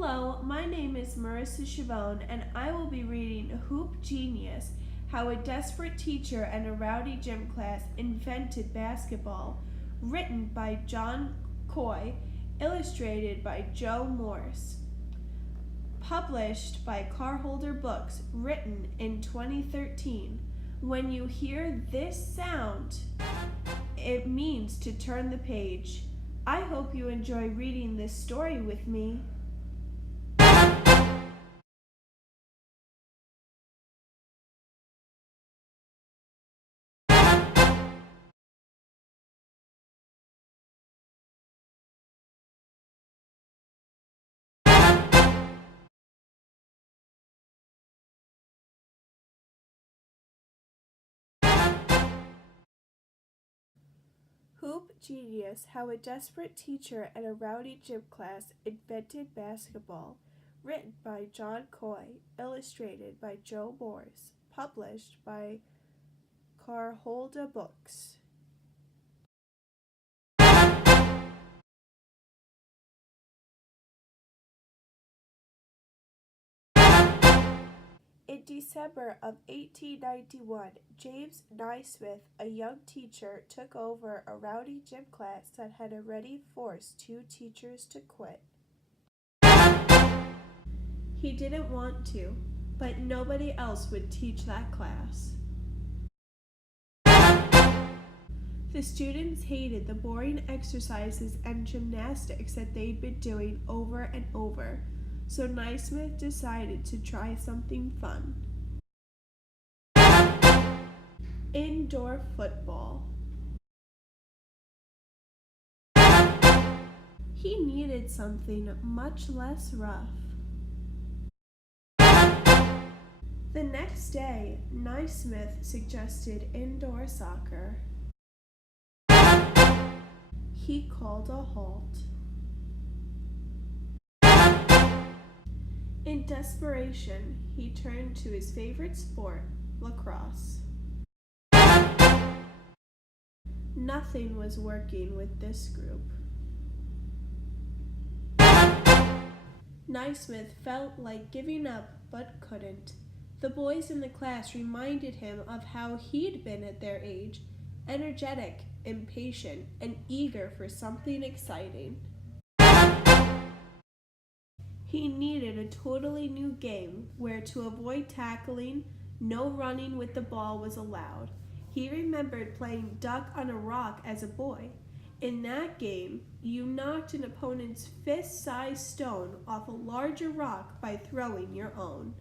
Hello, my name is Marissa Chavone, and I will be reading Hoop Genius, How a Desperate Teacher and a Rowdy Gym Class Invented Basketball, written by John Coy, illustrated by Joe Morse. Published by Carolrhoda Books, written in 2013. When you hear this sound, it means to turn the page. I hope you enjoy reading this story with me. Hoop Genius, How a Desperate Teacher and a Rowdy Gym Class Invented Basketball, written by John Coy, illustrated by Joe Morse, published by Carolrhoda Books. In December of 1891, James Naismith, a young teacher, took over a rowdy gym class that had already forced two teachers to quit. He didn't want to, but nobody else would teach that class. The students hated the boring exercises and gymnastics that they'd been doing over and over, so Naismith decided to try something fun. Indoor football. He needed something much less rough. The next day, Naismith suggested indoor soccer. He called a halt. In desperation, he turned to his favorite sport, lacrosse. Nothing was working with this group. Naismith felt like giving up, but couldn't. The boys in the class reminded him of how he'd been at their age, energetic, impatient, and eager for something exciting. He needed a totally new game where, to avoid tackling, no running with the ball was allowed. He remembered playing duck on a rock as a boy. In that game, you knocked an opponent's fist-sized stone off a larger rock by throwing your own.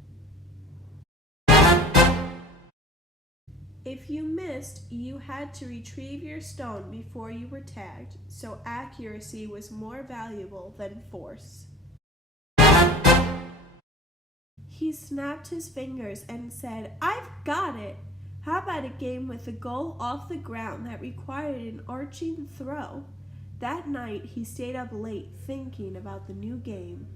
If you missed, you had to retrieve your stone before you were tagged, so accuracy was more valuable than force. He snapped his fingers and said, "I've got it! How about a game with a goal off the ground that required an arching throw?" That night, he stayed up late thinking about the new game.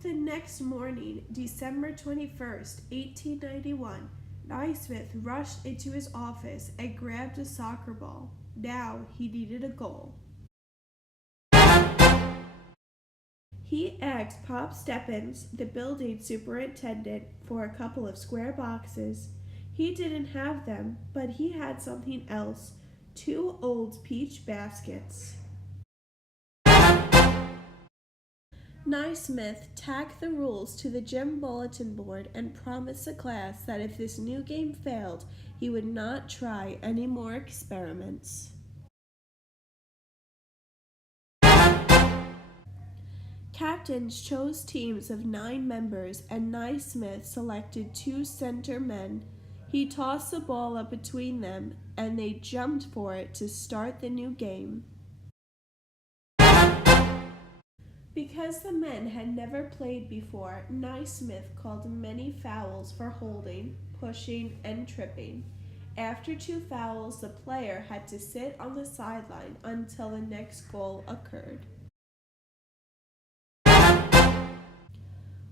The next morning, December 21st, 1891, Naismith rushed into his office and grabbed a soccer ball. Now he needed a goal. He asked Pop Steppens, the building superintendent, for a couple of square boxes. He didn't have them, but he had something else, 2 old peach baskets. Naismith tacked the rules to the gym bulletin board and promised the class that if this new game failed, he would not try any more experiments. Captains chose teams of 9 members, and Naismith selected 2 center men. He tossed the ball up between them, and they jumped for it to start the new game. Because the men had never played before, Naismith called many fouls for holding, pushing, and tripping. After 2 fouls, the player had to sit on the sideline until the next goal occurred.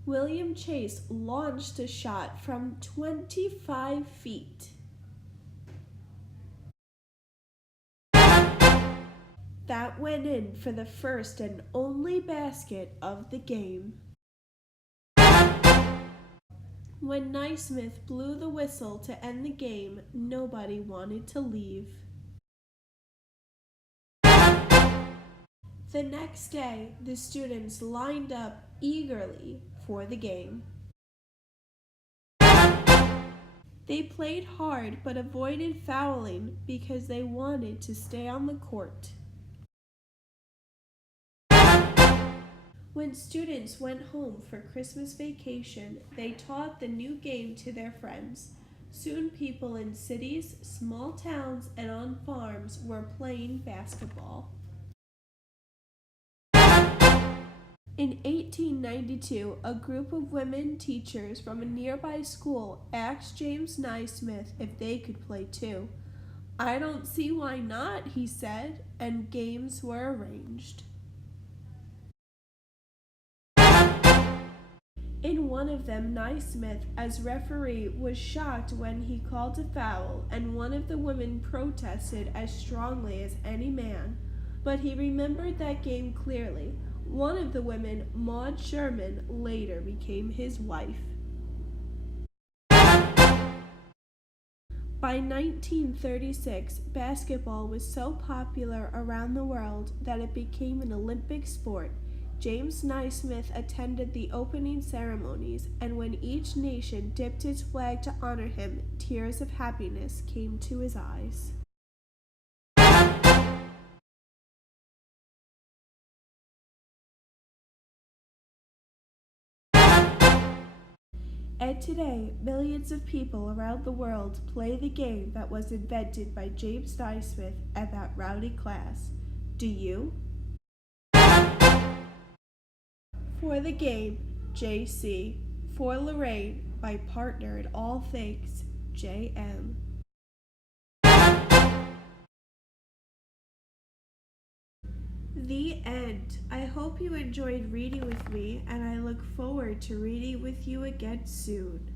William Chase launched a shot from 25 feet. That went in for the first and only basket of the game. When Naismith blew the whistle to end the game, nobody wanted to leave. The next day, the students lined up eagerly for the game. They played hard but avoided fouling because they wanted to stay on the court. When students went home for Christmas vacation, they taught the new game to their friends. Soon people in cities, small towns, and on farms were playing basketball. In 1892, a group of women teachers from a nearby school asked James Naismith if they could play too. "I don't see why not," he said, and games were arranged. In one of them, Naismith, as referee, was shocked when he called a foul, and one of the women protested as strongly as any man. But he remembered that game clearly. One of the women, Maud Sherman, later became his wife. By 1936, basketball was so popular around the world that it became an Olympic sport. James Naismith attended the opening ceremonies, and when each nation dipped its flag to honor him, tears of happiness came to his eyes. And today, millions of people around the world play the game that was invented by James Naismith and that Rowdy class. Do you? For the game, JC. For Lorraine, my partner in all things, JM. The end. I hope you enjoyed reading with me, and I look forward to reading with you again soon.